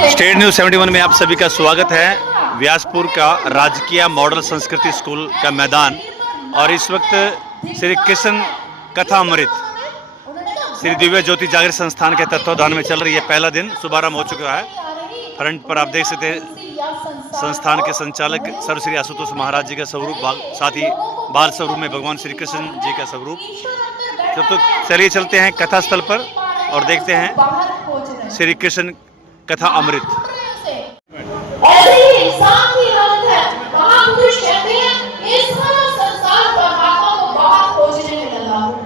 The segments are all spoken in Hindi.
स्टेट न्यूज 71 में आप सभी का स्वागत है। व्यासपुर का राजकीय मॉडल संस्कृति स्कूल का मैदान और इस वक्त श्री कृष्ण कथा अमृत श्री दिव्य ज्योति जागृत संस्थान के तत्वाधान में चल रही है। पहला दिन शुभारंभ हो चुका है। फ्रंट पर आप देख सकते हैं संस्थान के संचालक सर्व श्री आशुतोष महाराज जी का स्वरूप, साथ ही बाल स्वरूप में भगवान श्री कृष्ण जी का स्वरूप। तो चलिए चलते हैं कथा स्थल पर और देखते हैं श्री कृष्ण कथा अमृत। ऐसे ही इंसान की हालत है। महापुरुष कहते हैं इस संसार परमात्मा को बाहर खोजने में लगा हूं,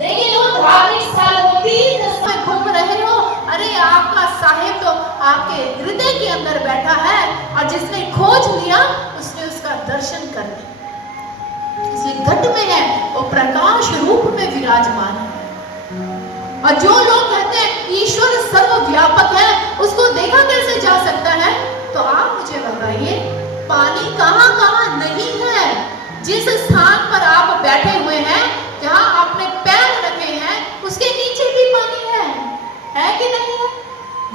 लेकिन वो धार्मिक स्थल वो 3 में घूम रहे हो। अरे आपका साहिब तो आपके हृदय के अंदर बैठा है और जिसने खोज लिया उसने उसका दर्शन कर लिया। इसलिए घट में है वो प्रकाश रूप में विराजमान है। और जो लोग कहते हैं ईश्वर सर्वव्यापक है, उसको देखा कैसे जा सकता है, तो आप मुझे बताइए पानी कहां कहां नहीं है। जिस स्थान पर आप बैठे हुए हैं, जहां आपने पैर रखे हैं, उसके नीचे भी पानी है कि नहीं है?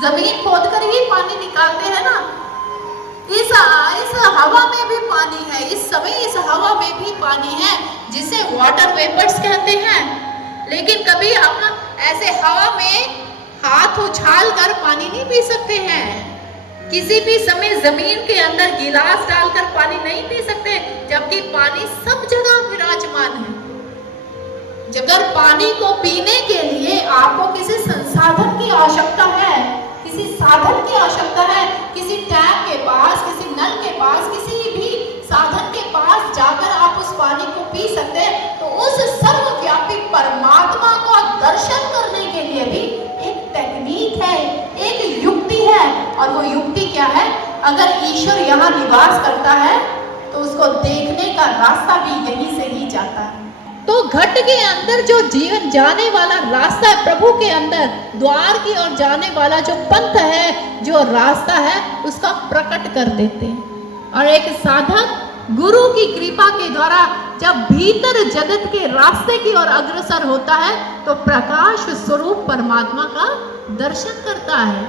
जमीन खोद कर ही पानी निकालते हैं ना। इस हवा में भी पानी है, इस समय इस हवा में भी पानी है, जिसे वाटर वेपर्स कहते हैं। लेकिन कभी हम ऐसे हवा में हाथ उछाल कर पानी नहीं पी सकते हैं। किसी भी समय जमीन के अंदर गिलास डालकर पानी नहीं पी सकते, जबकि पानी सब जगह विराजमान है। अगर पानी को पीने के लिए आपको किसी संसाधन की आवश्यकता है, किसी साधन की आवश्यकता है, किसी टैप के पास, किसी नल के पास, किसी भी साधन के पास जाकर आप उस पानी को पी सकते हैं, तो उस सर्वव्यापी परमात्मा को दर्शन करने के लिए भी एक टेक्निक है, एक युक्ति है। और वो युक्ति क्या है? अगर ईश्वर यहाँ निवास करता है तो उसको देखने का रास्ता भी यहीं से ही जाता है। तो घट के अंदर जो जीवन जाने वाला रास्ता है, प्रभु के अंदर द्वार की ओर जाने वाला जो पंथ है, जो रास्ता है, उसका प्रकट कर देते हैं। और एक साधक गुरु की कृपा के द्वारा जब भीतर जगत के रास्ते की ओर अग्रसर होता है तो प्रकाश स्वरूप परमात्मा का दर्शन करता है।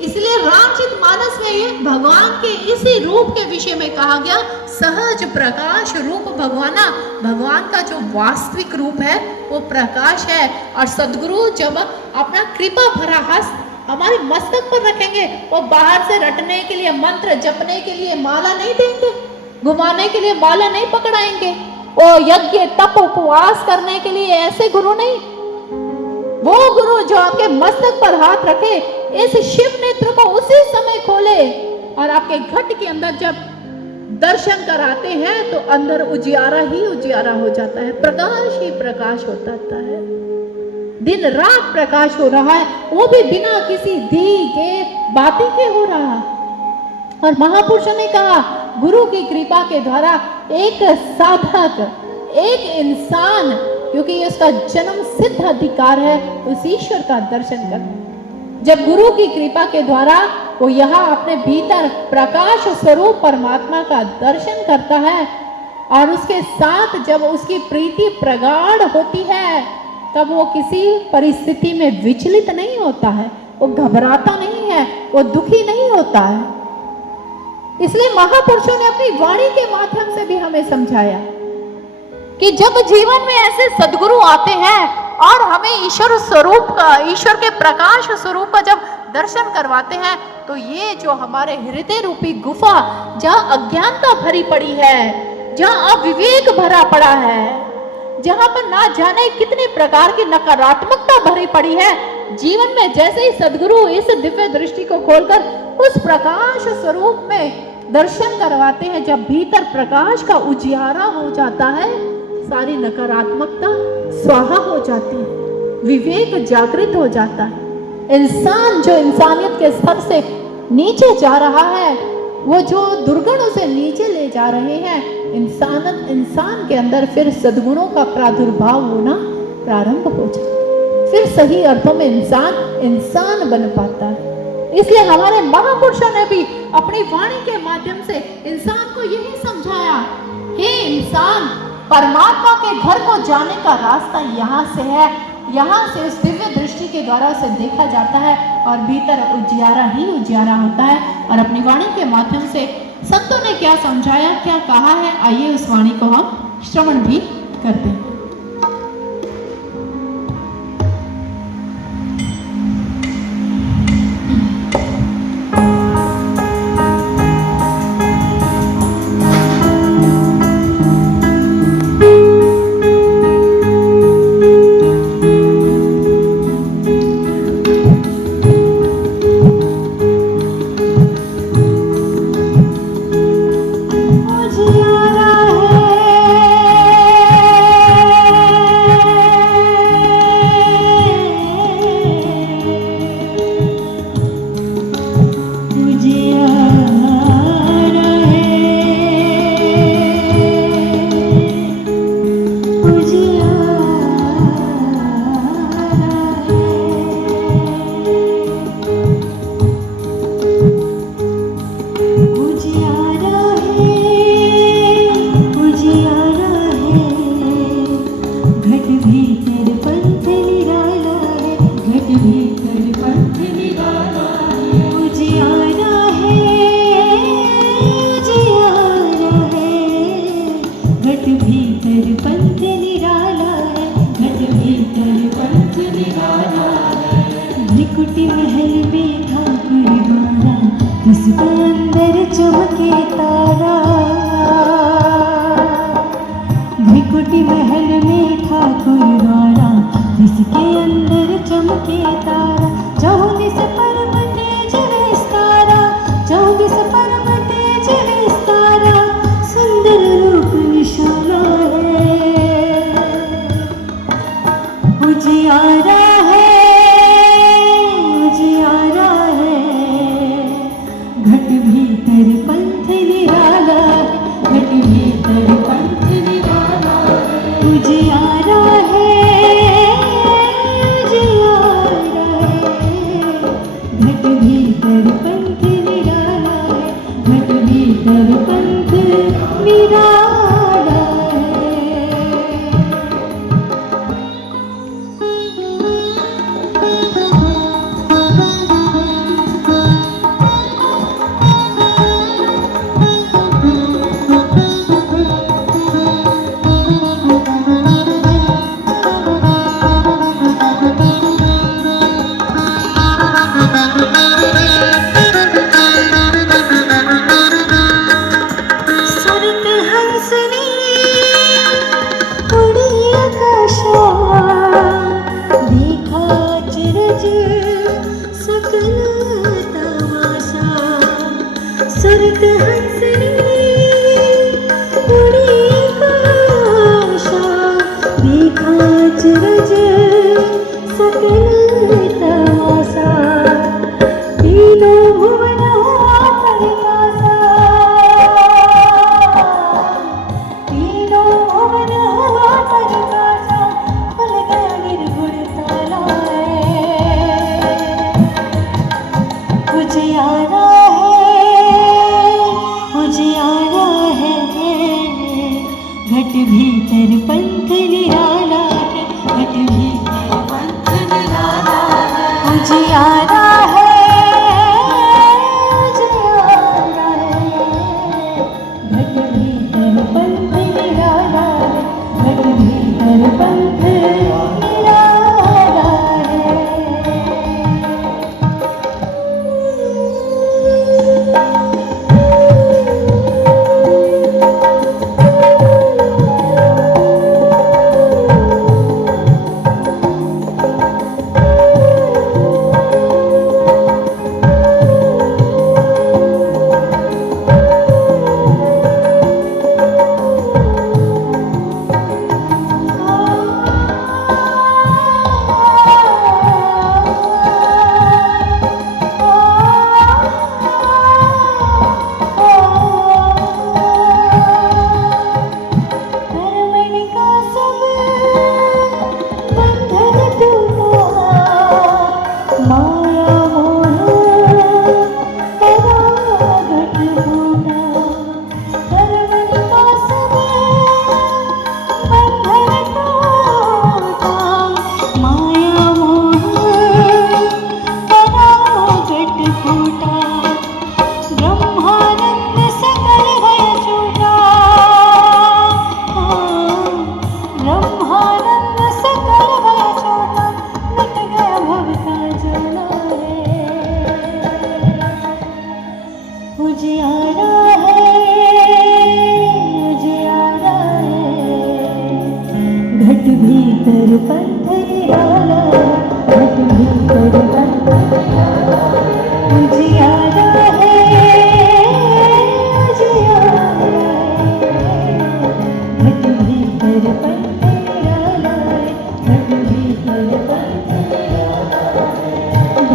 इसलिए रामचरितमानस में ये भगवान के इसी रूप के विषय में कहा गया, सहज प्रकाश रूप भगवाना। भगवान का जो वास्तविक रूप है वो प्रकाश है। और सदगुरु जब अपना कृपा भरा हस्त हमारे मस्तक पर रखेंगे, वो बाहर से रटने के लिए, मंत्र जपने के लिए माला नहीं देंगे, घुमाने के लिए माला नहीं पकड़ाएंगे, वो यज्ञ तप उपवास करने के लिए ऐसे गुरु नहीं। वो गुरु जो आपके मस्तक पर हाथ रखे, इस शिव नेत्र को उसी समय खोले और आपके घट के अंदर जब दर्शन कराते हैं तो अंदर उजियारा ही उजियारा हो जाता है, प्रकाश ही प्रकाश होता है। दिन रात प्रकाश हो रहा है, वो भी बिना किसी दी के बाती के हो रहा है। और महापुरुषों ने कहा गुरु की कृपा के द्वारा एक साधक, एक इंसान, क्योंकि उसका जन्म सिद्ध अधिकार है उस ईश्वर का दर्शन करना। जब गुरु की कृपा के द्वारा वो यहाँ अपने भीतर प्रकाश स्वरूप परमात्मा का दर्शन करता है और उसके साथ जब उसकी प्रीति प्रगाढ़ होती है, तब वो किसी परिस्थिति में विचलित नहीं होता है, वो घबराता नहीं है, वो दुखी नहीं होता है। इसलिए महापुरुषों ने अपनी वाणी के माध्यम से भी हमें समझाया कि जब जीवन में ऐसे सद्गुरु आते हैं और हमें ईश्वर स्वरूप का, ईश्वर के प्रकाश स्वरूप का जब दर्शन करवाते हैं, तो ये जो हमारे हृदय रूपी गुफा, जहाँ अज्ञानता भरी पड़ी है, जहाँ अविवेक भरा पड़ा है, जहाँ पर ना जाने कितने प्रकार की नकारात्मकता भरी पड़ी है, जीवन में जैसे ही सदगुरु इस दिव्य दृष्टि को खोलकर उस प्रकाश स्वरूप में दर्शन करवाते हैं, जब भीतर प्रकाश का उजियारा हो जाता है, सारी नकारात्मकता स्वाहा हो जाती है, विवेक जागृत हो जाता है। इंसान जो इंसानियत के स्तर से नीचे जा रहा है, वो जो दुर्गुणों से नीचे ले जा रहे हैं, इंसान के अंदर फिर सद्गुणों का प्रादुर्भाव होना प्रारंभ हो जाता है। फिर सही अर्थों में इंसान बन पाता है। इसलिए हमारे महापुरुषों ने भी अपनी वाणी के माध्यम से इंसान को यही समझाया, हे इंसान, परमात्मा के घर को जाने का रास्ता यहाँ से है, यहाँ से उस दिव्य दृष्टि के द्वारा उसे देखा जाता है और भीतर उजियारा ही उजियारा होता है। और अपनी वाणी के माध्यम से संतों ने क्या समझाया, क्या कहा है, आइए उस वाणी को हम श्रवण भी करते हैं। त्रिकुटी महल में ठाकुर द्वारा, जिसके अंदर चमके तारा। त्रिकुटी महल में ठाकुर द्वारा, जिसके अंदर चमके तारा। 24 परम तेज विस्तारा, 24 परम तेज विस्तारा, सुंदर रूप विशाला है। उजियारा है, उजियारा है, घट भीतर पंथ निराला है, घट भीतर पंथ निराला है। उजियारा है, उजियारा है, घट भीतर पंथ निराला है, घट भीतर पंथ निराला है। सरत हंसनी उड़ी आकाशा, देखा अचरज सकल तमाशा। सरत हंसनी उड़ी आकाशा, देखा अचरज सकल तमाशा। तीनों भुवन हुआ प्रकाशा, तीनों भुवन हुआ प्रकाशा, खुल गया निर्गुण ताला है। उजियारा है, उजियारा है, घट भीतर पंथ निराला है, घट भीतर पंथ निराला है। उजियारा है, उजियारा है, घट भीतर पंथ निराला है, घट भीतर पंथ निराला है।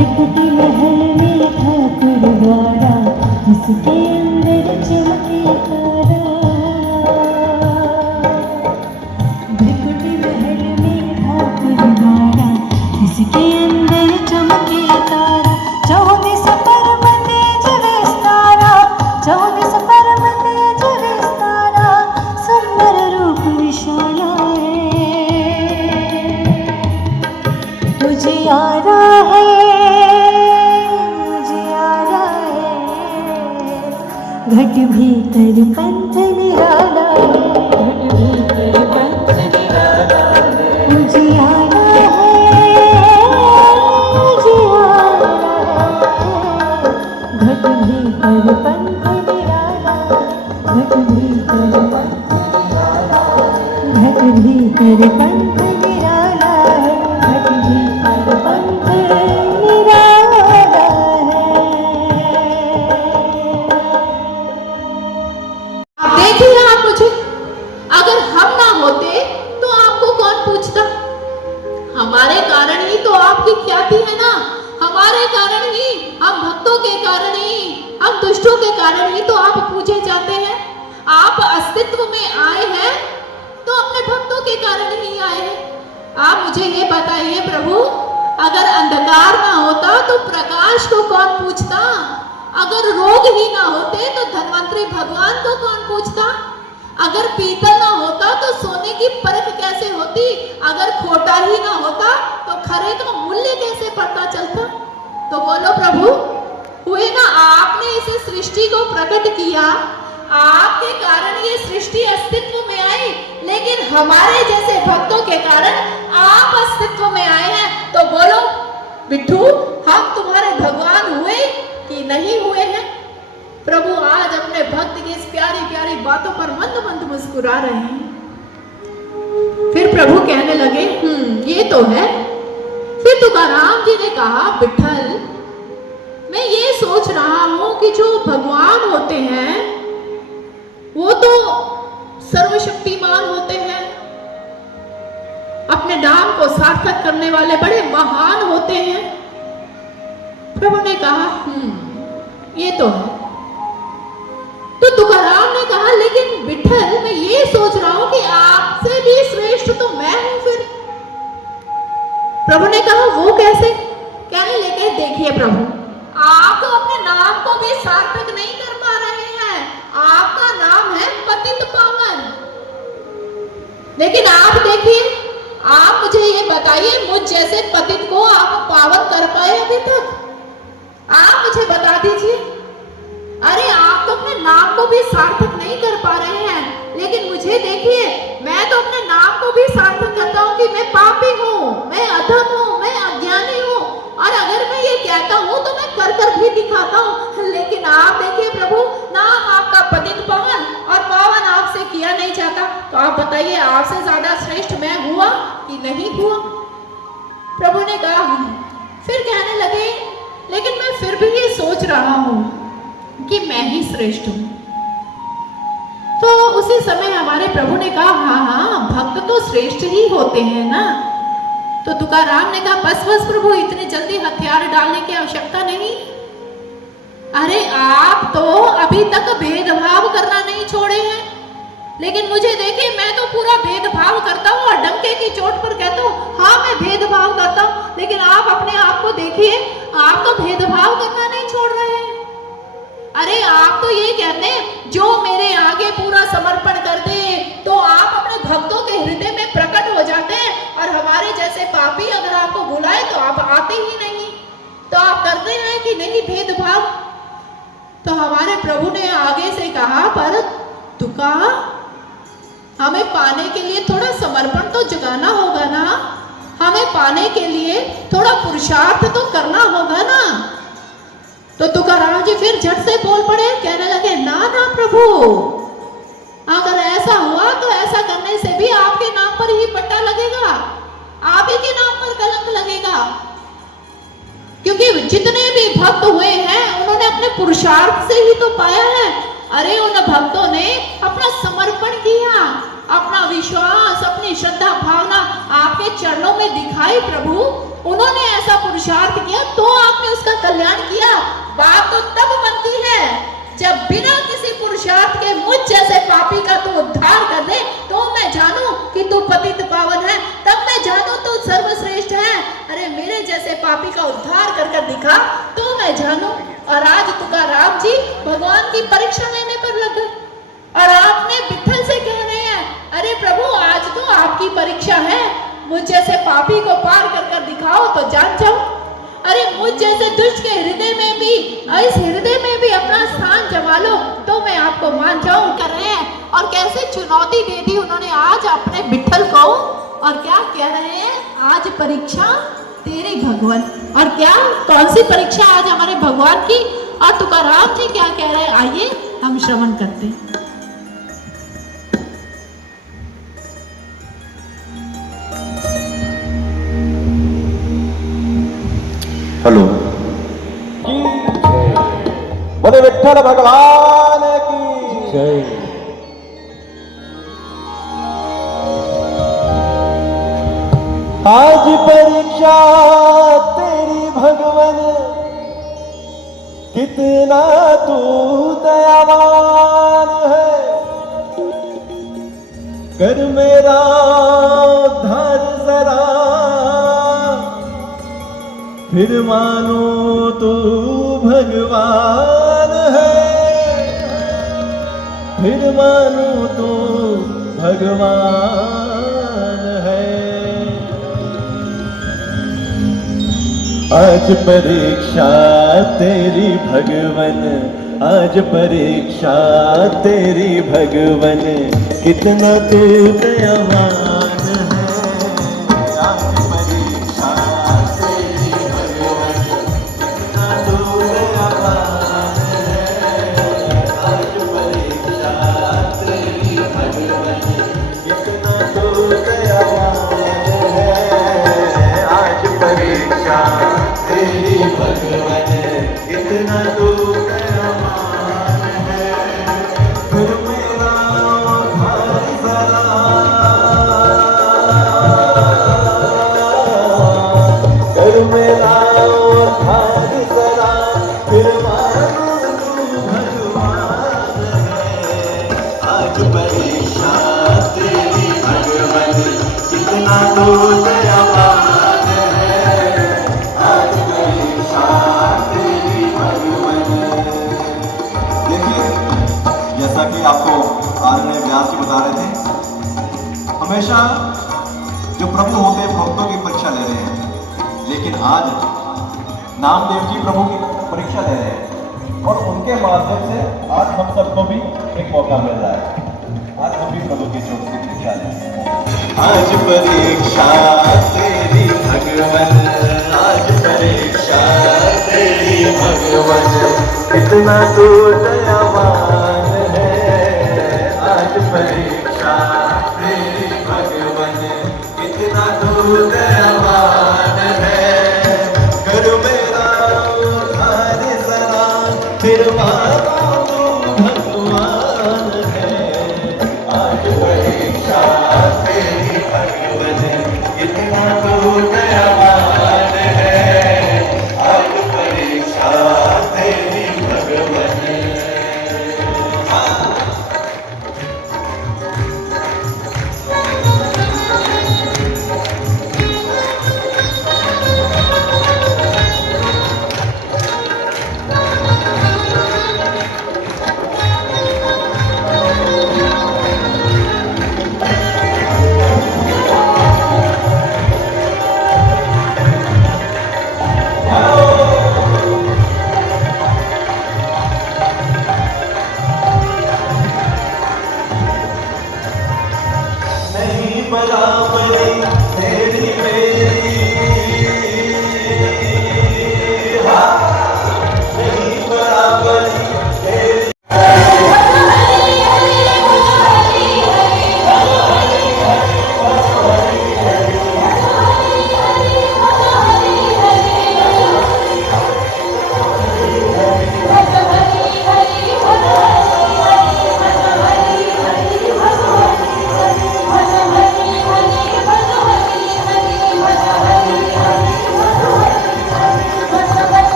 भटकी महल में ठाकुर द्वारा जिसके अंदर चमके तारा। भटकी महल में ठाकुर द्वारा जिसके अंदर चमके तारा। 24 परम तेज विस्तारा, 24 परम तेज विस्तारा, सुंदर रूप विशाला उजियारा है, उजियारा है, घट भीतर पंथ निराला है, घट भीतर पंथ निराला है, उजियारा है, उजियारा है, घट भीतर पंथ निराला, घट भीतर पंथ निराला, घट भीतर पंथ निराला है, घट भीतर पंथ निराला है। आप देखिए आप मुझे, अगर हम ना होते तो आपको कौन पूछता? हमारे कारण ही तो आपकी ख्याति है ना, हमारे कारण ही, हम भक्तों के कारण ही, हम दुष्टों के कारण ही तो आप पूछे जाते हैं। आप अस्तित्व में आए हैं तो अपने भक्तों के कारण ही आए हैं। आप मुझे ये बताइए प्रभु, अगर अंधकार ना होता तो प्रकाश को कौन पूछता? अगर रोग ही ना होते तो धन्वंतरी भगवान को कौन पूछता? अगर पीतल ना होता तो सोने की परख कैसे होती? अगर खोटा ही ना होता तो खरे का मूल्य कैसे पता चलता? तो बोलो प्रभु, हुए ना आपने इसे सृष्टि को प्रकट किया, आपके कारण ये सृष्टि अस्तित्व में आई, लेकिन हमारे जैसे भक्तों के कारण आप अस्तित्व में आए हैं। तो बोलो बिट्ठू, हम तुम्हारे भगवान हुए कि नहीं हुए हैं? प्रभु आज अपने भक्त की इस प्यारी प्यारी बातों पर मंद मंद मुस्कुरा रहे हैं। फिर प्रभु कहने लगे, ये तो है। फिर तुकाराम जी ने कहा, विठ्ठल, मैं ये सोच रहा हूं कि जो भगवान होते हैं वो तो सर्वशक्तिमान होते हैं, अपने नाम को सार्थक करने वाले बड़े महान होते हैं। प्रभु ने कहा, ये तो है। तो तुकाराम ने कहा, लेकिन विठ्ठल, मैं ये सोच रहा हूं कि आपसे भी श्रेष्ठ तो मैं हूं फिर। प्रभु ने कहा, वो कैसे? कहने लगे, देखिए प्रभु, आप तो अपने नाम को भी सार्थक नहीं कर पा रहे हैं। आपका नाम है पतित पावन, लेकिन आप देखिए, आप मुझे ये बताइए, मुझ जैसे पतित को आप पावन कर पाए अभी तक? आप मुझे बता दीजिए। अरे आप तो अपने नाम को भी सार्थक नहीं कर पा रहे हैं, लेकिन मुझे देखिए, मैं तो अपने नाम को भी सार्थक करता हूँ कि मैं पापी हूँ, मैं अधम हूँ, मैं अज्ञानी हूँ, और अगर मैं ये कहता हूँ तो मैं कर कर भी दिखाता हूँ। लेकिन आप देखिए प्रभु, नाम आपका पतित पावन और पावन आपसे किया नहीं जाता। तो आप बताइए, आपसे ज्यादा श्रेष्ठ मैं हुआ कि नहीं हुआ? प्रभु ने कहा, फिर कहने लगे, लेकिन मैं फिर भी ये सोच रहा हूँ कि मैं ही श्रेष्ठ हूं। तो उसी समय हमारे प्रभु ने कहा, हाँ, भक्त तो श्रेष्ठ ही होते हैं ना। तो तुकाराम ने कहा, बस बस प्रभु, इतनी जल्दी हथियार डालने की आवश्यकता नहीं। अरे आप तो अभी तक भेदभाव करना नहीं छोड़े हैं, लेकिन मुझे देखिए, मैं तो पूरा भेदभाव करता हूँ और डंके की चोट पर कहता हूँ, हाँ मैं भेदभाव करता हूँ। लेकिन आप अपने आप को देखिए, आप तो भेदभाव करना नहीं छोड़ रहे हैं। अरे आप तो ये कहते हैं, जो मेरे आगे पूरा समर्पण कर दे, तो आप अपने भक्तों के हृदय में प्रकट हो जाते हैं, और हमारे जैसे पापी अगर आपको बुलाए तो आप आते ही नहीं। तो आप करते हैं कि नहीं भेदभाव? तो हमारे प्रभु ने आगे से कहा, पर तुका, हमें पाने के लिए थोड़ा समर्पण तो जगाना होगा ना, हमें पाने के लिए थोड़ा पुरुषार्थ तो करना होगा ना। तो तुकाराम जी फिर झट से बोल पड़े, कहने लगे, ना ना प्रभु, अगर ऐसा हुआ तो ऐसा करने से भी आपके नाम पर ही पट्टा लगेगा, आप ही के नाम पर कलंक लगेगा। क्योंकि जितने भी भक्त हुए हैं उन्होंने अपने पुरुषार्थ से ही तो पाया है। अरे उन भक्तों ने अपना समर्पण किया, अपना विश्वास, अपनी श्रद्धा भावना आपके चरणों में दिखाई प्रभु। उन्होंने ऐसा पुरुषार्थ किया तो आपने उसका कल्याण किया। बात तो तब बनती है जब बिना किसी पुरुषार्थ के मुझ जैसे पापी का तू उद्धार कर दे, तो मैं जानूं कि तू पतित पावन है, तब मैं जानूं तू सर्वश्रेष्ठ है। अरे मेरे जैसे पापी का उद्धार कर कर दिखा तो मैं जानूं। और आज तुकाराम जी भगवान की परीक्षा लेने पर लग गए और आपने विठ्ठल से कह रहे हैं, अरे प्रभु आज तो आपकी परीक्षा है, मुझ जैसे पापी को पार कर कर दिखाओ तो जान जाओ। अरे मुझ जैसे दुष्ट के हृदय में भी, इस हृदय में भी अपना स्थान जमा लो तो मैं आपको मान जाऊं। कर रहे हैं और कैसे चुनौती दे दी उन्होंने आज अपने विठ्ठल को। और क्या कह रहे हैं, आज परीक्षा तेरे भगवान। और क्या कौन सी परीक्षा आज हमारे भगवान की, और तुकाराम जी क्या कह रहे हैं, आइए हम श्रवण करते हैं। हेलो, बोले विठ्ठल भगवान की जय। आज परीक्षा तेरी भगवन, कितना तू दयावान है। कर मेरा उद्धार जरा, फिर मानो तू भगवान है। फिर मानो तू भगवान है। आज परीक्षा तेरी भगवन, आज परीक्षा तेरी भगवन, कितना तू दयावान है। आज परीक्षा तेरी भगवन, कितना तू दयावान है। आज परीक्षा तेरी भगवन, कितना तू दयावान है। आज परीक्षा तेरी भगवन, कितना तू दयावान है। फिर मेरा उद्धार जरा, कर मेरा उद्धार जरा, फिर मानो तू भगवान है। आज परीक्षा तेरी भगवन, कितना तू दयावान है। आज परीक्षा तेरी भगवन। देखिए, जैसा कि आपको आदरणीय व्यास जी बता रहे थे, हमेशा जो प्रभु होते हैं भक्तों की परीक्षा ले रहे हैं, लेकिन आज नामदेव जी प्रभु की परीक्षा ले रहे हैं और उनके माध्यम से आज हम सबको भी एक मौका मिल रहा है। आज हम भी प्रभु की चोट की परीक्षा लें। आज परीक्षा तेरी भगवन, आज परीक्षा तेरी भगवन, कितना तू दयावान है। आज परीक्षा तेरी भगवन, कितना तू दयावान है। कर मेरा उद्धार जरा, फिर मानो तू भगवान है। आज परीक्षा तेरी भगवन, कितना तू दयावान है। आज परीक्षा तेरी भगवन।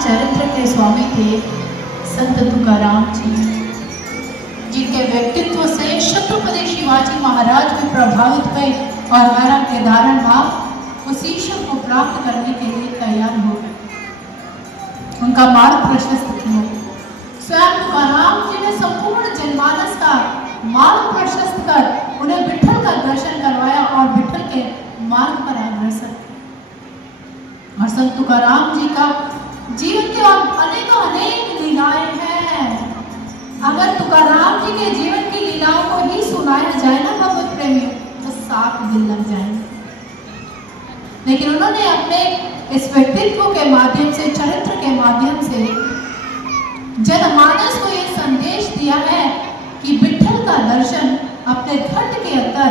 चरित्र के स्वामी थे संत तुकाराम जी, जिनके व्यक्तित्व से छत्रपति शिवाजी महाराज भी प्रभावित हुए और हमारा केदारनाथ उस ईश्वर को प्राप्त करने के लिए तैयार हो गए। उनका मार्ग प्रशस्त किया। स्वयं तुकाराम जी ने संपूर्ण जनमानस का मार्ग प्रशस्त कर उन्हें विठ्ठल का दर्शन करवाया और विठ्ठल के मार्ग पर अग्रसर किया। और संत तुकाराम जी का जीवन के अनेकों अनेक लीलाएं हैं। अगर तुकाराम जी के जीवन की लीलाओं को ही सुनाया जाए ना भगवत प्रेमियों, तो 7 दिन लग जाएंगे। लेकिन उन्होंने अपने इस व्यक्तित्व के माध्यम से, चरित्र के माध्यम से जनमानस को ये संदेश दिया है कि विठ्ठल का दर्शन अपने घट के अंदर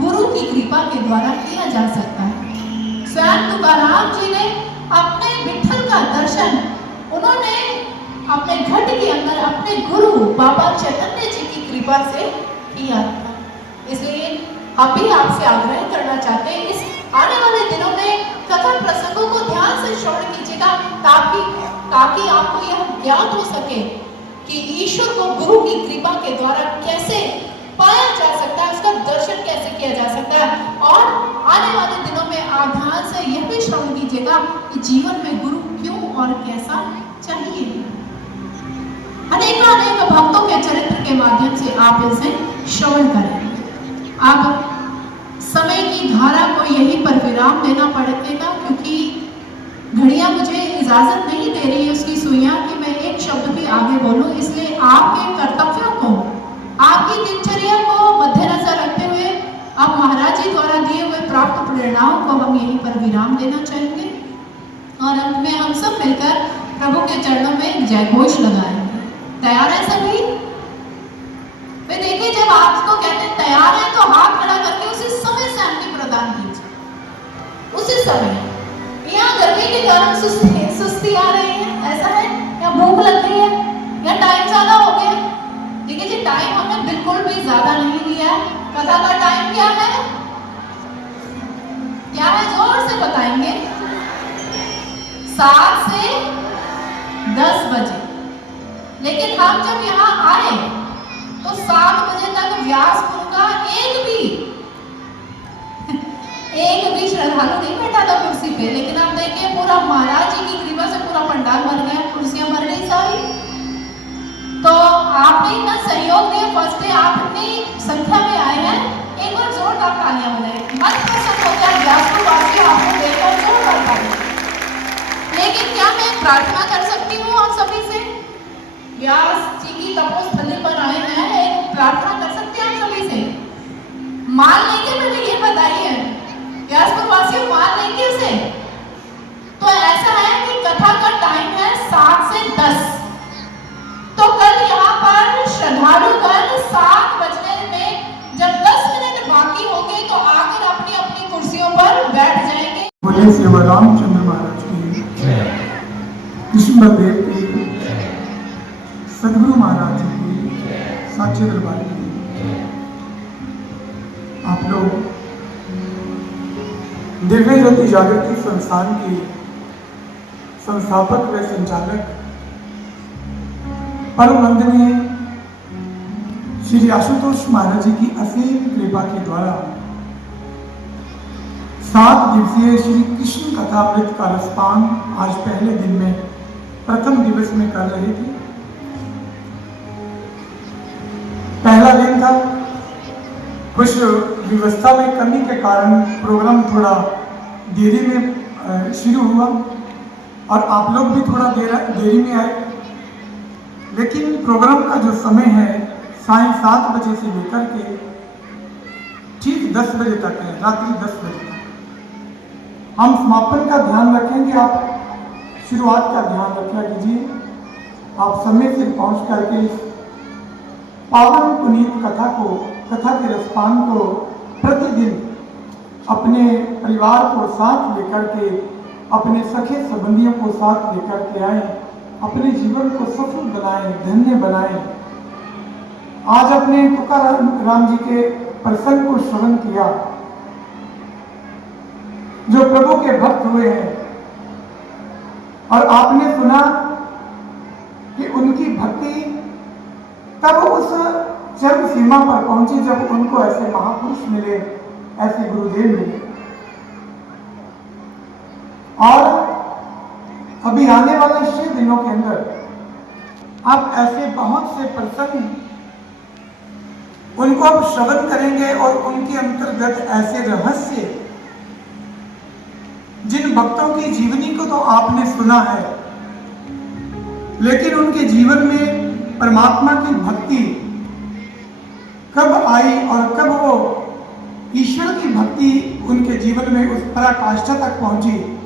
गुरु की कृपा के द्वारा किया जा सकता है। स्वयं तुकाराम जी ने अपने विठ्ठल का दर्शन उन्होंने अपने घट के अंदर अपने गुरु बाबा चैतन्य जी की कृपा से किया था। इसलिए हम भी आपसे आग्रह करना चाहते हैं, इस आने वाले दिनों में कथा प्रसंगों को ध्यान से श्रवण कीजिएगा, ताकि आपको यह ज्ञात हो सके कि ईश्वर को गुरु की कृपा के द्वारा कैसे पाया जा सकता है, उसका दर्शन कैसे किया जा सकता है। और आने वाले दिनों में आप ध्यान से यह भी श्रवण कीजिएगा कि जीवन में गुरु क्यों और कैसा चाहिए। अनेक भक्तों के चरित्र के माध्यम से आप इसे श्रवण करेंगे। अब समय की धारा को यहीं पर विराम देना पड़ेगा, क्योंकि घड़ियां मुझे इजाजत नहीं दे रही है उसकी सुइयां कि मैं एक शब्द भी आगे बोलूं। इसलिए आपके कर्तव्यों को, आपकी दिनचर्या को मद्देनजर रखते हुए अब महाराज जी द्वारा दिए हुए प्राप्त प्रेरणाओं को हम यहीं पर विराम देना चाहेंगे और अंत में हम सब मिलकर प्रभु के चरणों में जय घोष लगाएंगे। तैयार है सभी? वे देखिए, जब आपको कहते हैं तैयार है तो हाथ खड़ा करके उसी समय शांति प्रदान कीजिए। उसी समय यहाँ गर्मी के कारण सुस्ती आ रही है, ऐसा है, या भूख लग रही है, या टाइम ज्यादा हो गया। देखिए जी, टाइम हमने बिल्कुल भी ज्यादा नहीं लिया है। कथा का टाइम क्या है? क्या है? जोर से बताएंगे। 7 से 10 बजे। लेकिन हम जब यहाँ आए तो 7 बजे तक व्यासपुर का एक भी श्रद्धालु नहीं बैठा था कुर्सी पे। लेकिन आप देखिए, पूरा महाराज जी की कृपा से पूरा पंडाल भर गया, कुर्सियां भर गई सारी। तो आपने इतना सहयोग दिया, फर्स्ट डे आप इतनी संख्या में आए हैं, एक बार जोरदार तालियां बजाएं। मन प्रसन्न हो गया व्यासपुर वासियों आपको देखकर, जोरदार तालियां। लेकिन क्या मैं प्रार्थना कर सकती हूँ आप सभी से? व्यास जी की तपोस्थली पर आए हैं, एक प्रार्थना कर सकते हैं आप सभी से? मान लेंगे? मुझे ये बताइए, व्यासपुर वासियों मान लेंगे उसे? तो ऐसा है कि कथा का टाइम है 7 से 10। तो कल यहाँ पर श्रद्धालुगण 7 बजने में जब 10 मिनट बाकी होंगे तो आकर अपनी अपनी कुर्सियों पर बैठ जाएंगे। बोले सेवा रामचंद्र महाराज की, कृष्णदेव की, सदगुरु महाराज की, साचे दरबार की। आप लोग दिव्य ज्योति जागृति संस्थान के संस्थापक व संचालक परम वंदनीय श्री आशुतोष महाराज जी की असीम कृपा के द्वारा 7 दिवसीय श्री कृष्ण कथामृत का रसपान आज पहले दिन में प्रथम दिवस में कर रहे थे। पहला दिन था, कुछ व्यवस्था में कमी के कारण प्रोग्राम थोड़ा देरी में शुरू हुआ और आप लोग भी थोड़ा देरी में आए। लेकिन प्रोग्राम का जो समय है सायं 7 बजे से लेकर के ठीक 10 बजे तक है, रात्रि 10 बजे तक। हम समापन का ध्यान रखेंगे, आप शुरुआत का ध्यान रखा कीजिए। आप समय से पहुंच करके इस पावन पुनीत कथा के रसपान को प्रतिदिन अपने परिवार को साथ लेकर के, अपने सखे संबंधियों को साथ लेकर के आए, अपने जीवन को सफल बनाएं, धन्य बनाएं। आज अपने तुकाराम जी के प्रसंग को श्रवण किया, जो प्रभु के भक्त हुए हैं, और आपने सुना कि उनकी भक्ति तब उस चरम सीमा पर पहुंची जब उनको ऐसे महापुरुष मिले, ऐसे गुरुदेव मिले। और अभी आने वाले 6 दिनों के अंदर आप ऐसे बहुत से प्रसंग उनको आप श्रवण करेंगे और उनके अंतर्गत ऐसे रहस्य, जिन भक्तों की जीवनी को तो आपने सुना है, लेकिन उनके जीवन में परमात्मा की भक्ति कब आई और कब वो ईश्वर की भक्ति उनके जीवन में उस पराकाष्ठा तक पहुंची,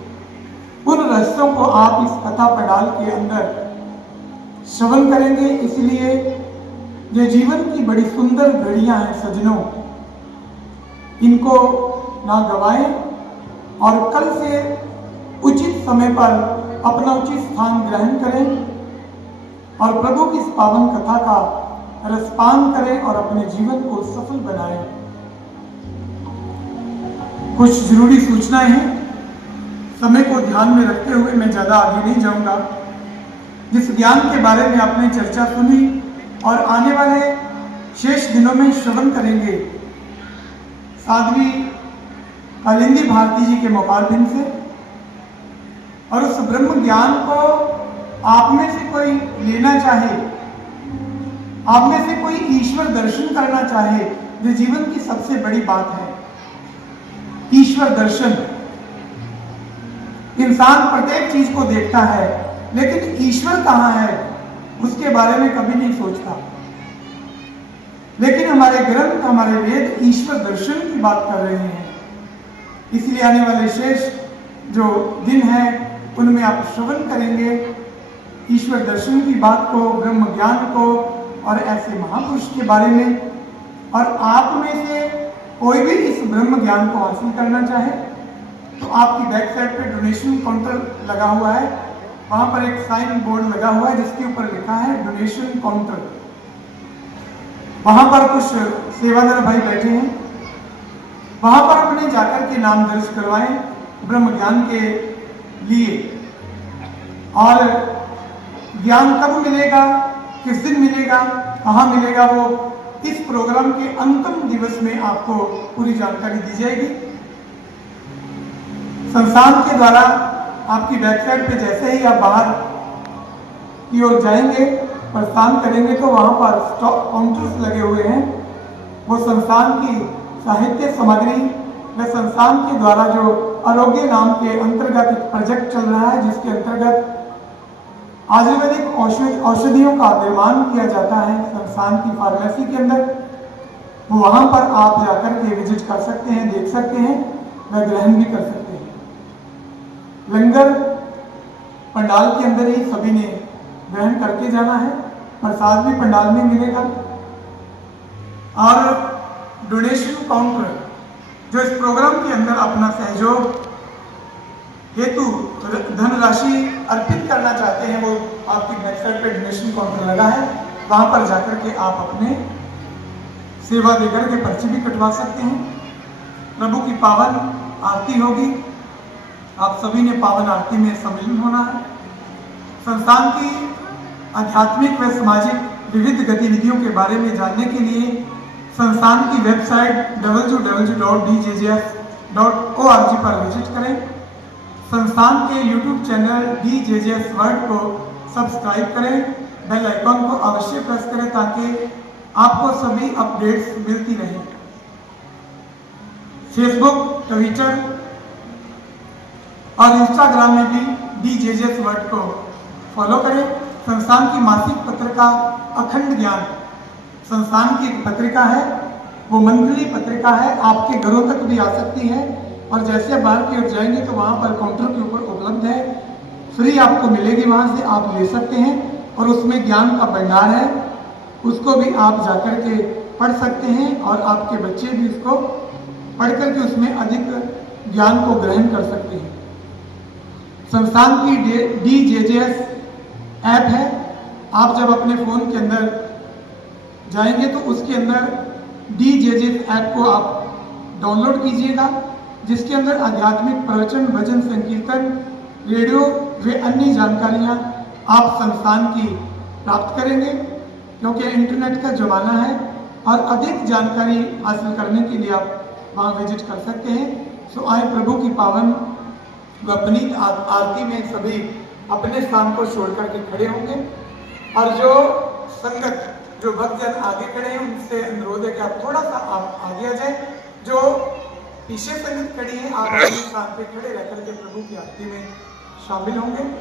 उन रहस्यों को आप इस कथा पंडाल के अंदर श्रवण करेंगे। इसलिए ये जीवन की बड़ी सुंदर घड़ियां हैं सज्जनों, इनको ना गवाएं और कल से उचित समय पर अपना उचित स्थान ग्रहण करें और प्रभु की इस पावन कथा का रसपान करें और अपने जीवन को सफल बनाएं। कुछ जरूरी सूचनाएं हैं, समय को ध्यान में रखते हुए मैं ज्यादा आगे नहीं जाऊंगा। जिस ज्ञान के बारे में आपने चर्चा सुनी और आने वाले शेष दिनों में श्रवण करेंगे, साध्वी कालिंदी भारती जी के मुखारबिंद से, और उस ब्रह्म ज्ञान को आप में से कोई लेना चाहे, आप में से कोई ईश्वर दर्शन करना चाहे, जो जीवन की सबसे बड़ी बात है, ईश्वर दर्शन। इंसान प्रत्येक चीज को देखता है, लेकिन ईश्वर कहाँ है उसके बारे में कभी नहीं सोचता। लेकिन हमारे ग्रंथ, हमारे वेद ईश्वर दर्शन की बात कर रहे हैं। इसलिए आने वाले शेष जो दिन है उनमें आप श्रवण करेंगे ईश्वर दर्शन की बात को, ब्रह्म ज्ञान को और ऐसे महापुरुष के बारे में। और आप में से कोई भी इस ब्रह्म ज्ञान को हासिल करना चाहे तो आपकी बैक साइड पे डोनेशन काउंटर लगा हुआ है, वहां पर एक साइन बोर्ड लगा हुआ है जिसके ऊपर लिखा है डोनेशन काउंटर। वहां पर कुछ सेवादार भाई बैठे हैं, वहां पर अपने जाकर के नाम दर्ज करवाएं ब्रह्म ज्ञान के लिए। और ज्ञान कब मिलेगा, किस दिन मिलेगा, कहाँ मिलेगा, वो इस प्रोग्राम के अंतिम दिवस में आपको पूरी जानकारी दी जाएगी। संस्थान के द्वारा आपकी वेबसाइट पे जैसे ही आप बाहर की ओर जाएंगे, प्रस्थान करेंगे, तो वहां पर स्टॉक काउंटर्स लगे हुए हैं। वो संस्थान की साहित्य सामग्री व संस्थान के द्वारा जो आरोग्य नाम के अंतर्गत एक प्रोजेक्ट चल रहा है, जिसके अंतर्गत आयुर्वेदिक औषधियों का निर्माण किया जाता है संस्थान की फार्मेसी के अंदर, वो वहां पर आप जाकर के विजिट कर सकते हैं, देख सकते हैं व ग्रहण भी कर सकते हैं। लंगर पंडाल के अंदर ही सभी ने ग्रहण करके जाना है, प्रसाद भी पंडाल में मिलेगा। और डोनेशन काउंटर जो इस प्रोग्राम के अंदर अपना सहयोग हेतु धनराशि अर्पित करना चाहते हैं, वो आपकी वेबसाइट पे डोनेशन काउंटर लगा है, वहां पर जाकर के आप अपने सेवा देकर के पर्ची भी कटवा सकते हैं। प्रभु की पावन आरती होगी, आप सभी ने पावन आरती में सम्मिलित होना है। संस्थान की आध्यात्मिक व सामाजिक विविध गतिविधियों के बारे में जानने के लिए संस्थान की वेबसाइट www.djjf.org पर विजिट करें। संस्थान के YouTube चैनल DJJS वर्ल्ड को सब्सक्राइब करें, बेल आइकॉन को अवश्य प्रेस करें ताकि आपको सभी अपडेट्स मिलती रहें। फेसबुक, ट्विटर और इंस्टाग्राम में भी DJJS वर्ल्ड को फॉलो करें। संस्थान की मासिक पत्रिका अखंड ज्ञान संस्थान की एक पत्रिका है, वो मंथली पत्रिका है, आपके घरों तक भी आ सकती है। और जैसे बाहर की ओर जाएंगे तो वहाँ पर काउंटर के ऊपर उपलब्ध है, फ्री आपको मिलेगी, वहाँ से आप ले सकते हैं। और उसमें ज्ञान का भंडार है, उसको भी आप जाकर के पढ़ सकते हैं और आपके बच्चे भी उसको पढ़ करके उसमें अधिक ज्ञान को ग्रहण कर सकते हैं। संस्थान की DJJS ऐप है, आप जब अपने फ़ोन के अंदर जाएंगे तो उसके अंदर DJJS ऐप को आप डाउनलोड कीजिएगा, जिसके अंदर आध्यात्मिक प्रवचन, भजन, संकीर्तन, रेडियो वे अन्य जानकारियाँ आप संस्थान की प्राप्त करेंगे, क्योंकि इंटरनेट का ज़माना है और अधिक जानकारी हासिल करने के लिए आप वहाँ विजिट कर सकते हैं। सो आए प्रभु की पावन व पुनीत आरती में सभी अपने स्थान को छोड़ करके खड़े होंगे और जो संगत जो भक्तजन आगे खड़े हैं उनसे अनुरोध है कि आप थोड़ा सा आप आगे आ जाए। जो पीछे संगत खड़ी है आप अपने स्थान पे खड़े रह करके प्रभु की आरती में शामिल होंगे।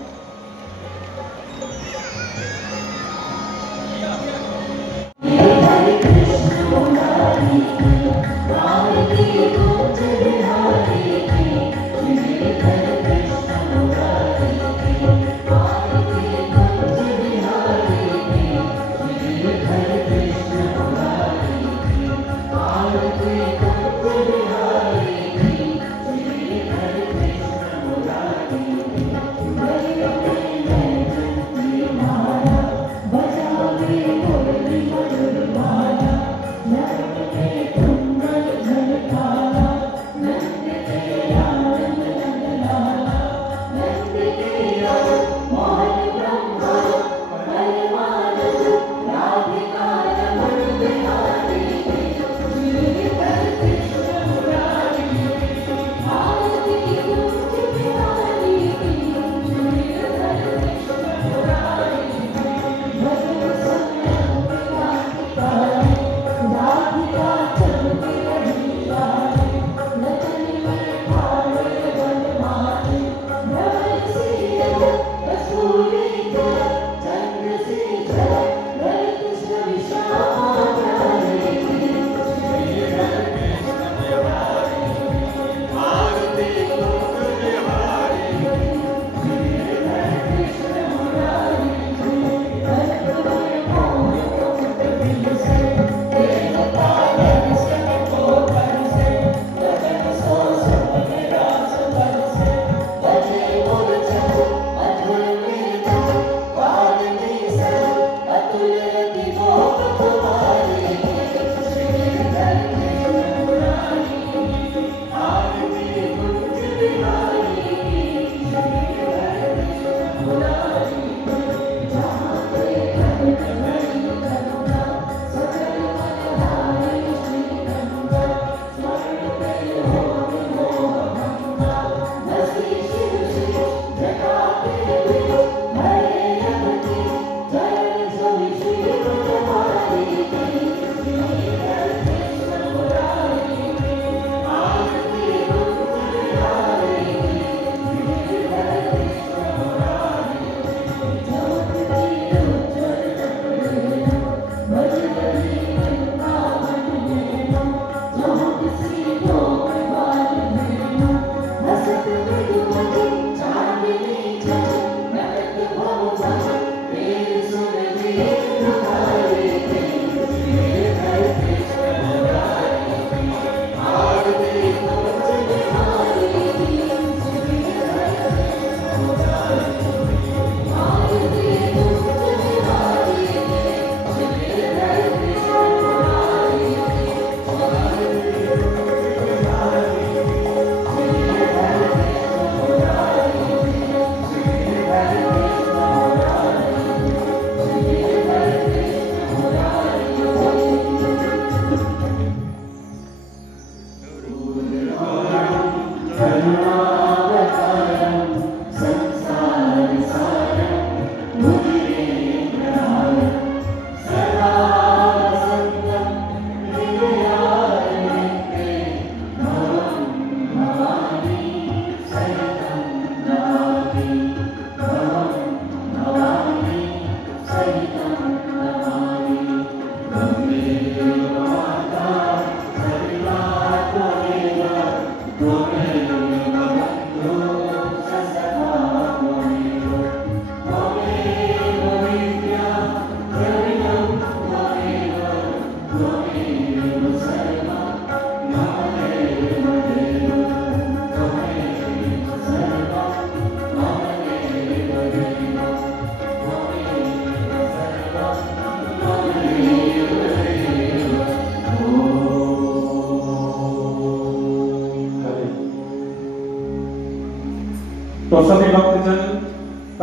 तो सभी भक्तजन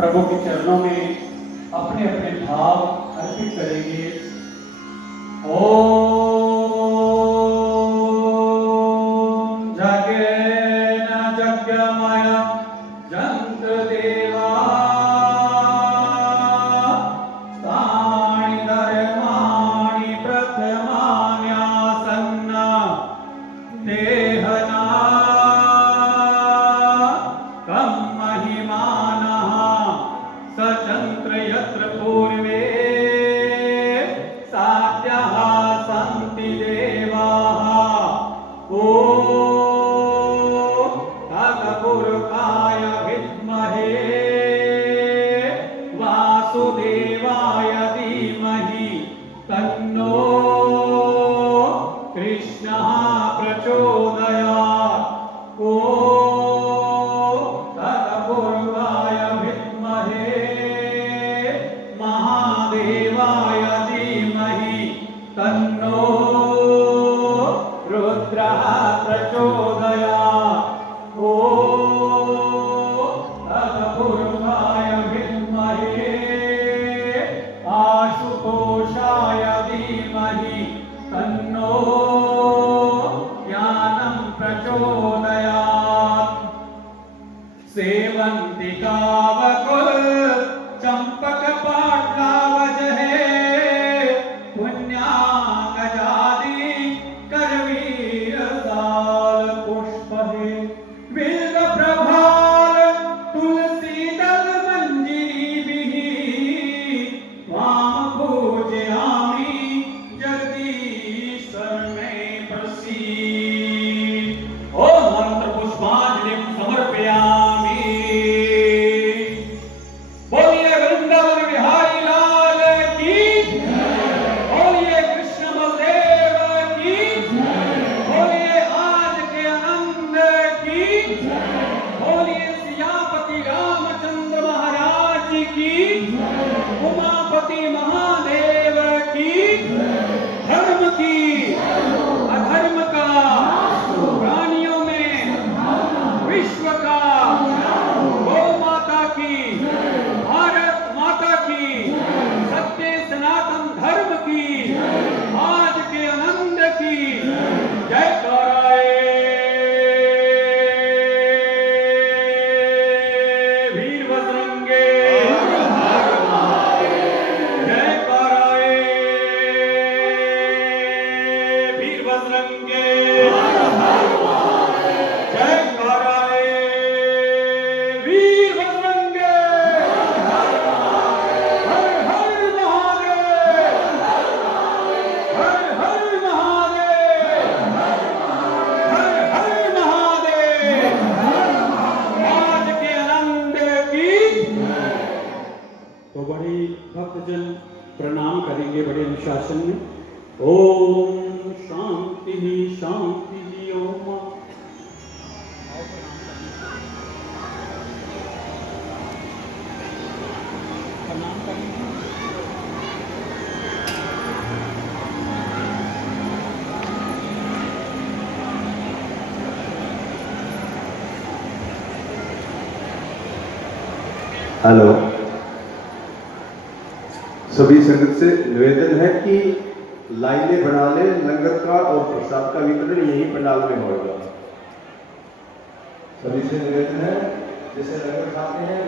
प्रभु के चरणों में अपने अपने भाव अर्पित करेंगे। ओम जगेन जगमय जंत देवा स्थानि धर्माणि प्रथमान्यासन्न देहना कम महिमानः सचंत्र यत्र पूर्वे साध्यः सन्ति देवाः। ॐ तत्पुरुषाय विद्महे वासुदेवाय धीमहि तन्नो कृष्णः प्रचोदयात्। ॐ तत्पुरुषाय विद्महे महादेवाय धीमहि तन्नो रुद्रः प्रचोदयात्। ॐ तत्पुरुषाय विद्महे आशुतोषाय धीमहि तन्नो ज्ञानं प्रचोदयात्। सेवन्तिकावकुल चंपक पाटलावजहे पुण्याकजादि करवीर साल पुष्पहे बिल्व प्रभार तुलसी दल मंजिरीभिः त्वां पूजयामि जगदीश्वर मे प्रसीद। ओम मंत्र पुष्पांजलिं समर्पयामि। बोलिए वृंदावन बिहारी लाल की जय। बोलिए कृष्ण बलदेव की जय। बोलिए आज के आनंद की जय। बोलिए सियापति रामचंद्र महाराज की जय। उमापति महादेव की जय। धर्म की अधर्म का प्राणियों में विश्व का गौ माता की भारत माता की सत्य सनातन धर्म की आज के आनंद की जय कराए। वीर बजरंगे जय कराए। वीर बजरंगे जय कराए। वीर बजरंगे हर हर महादेव हर हर महादेव हर हर महादेव। आज के आनंद की तो बड़े भक्तजन प्रणाम करेंगे बड़े अनुशासन में। ओम शांति शांति ओम। हेलो, सभी संगत से निवेदन है कि लाइनें बना ले। लंगर का और प्रसाद का वितरण यही पंडाल में होगा। सभी से निवेदन है जैसे लंगर खाते हैं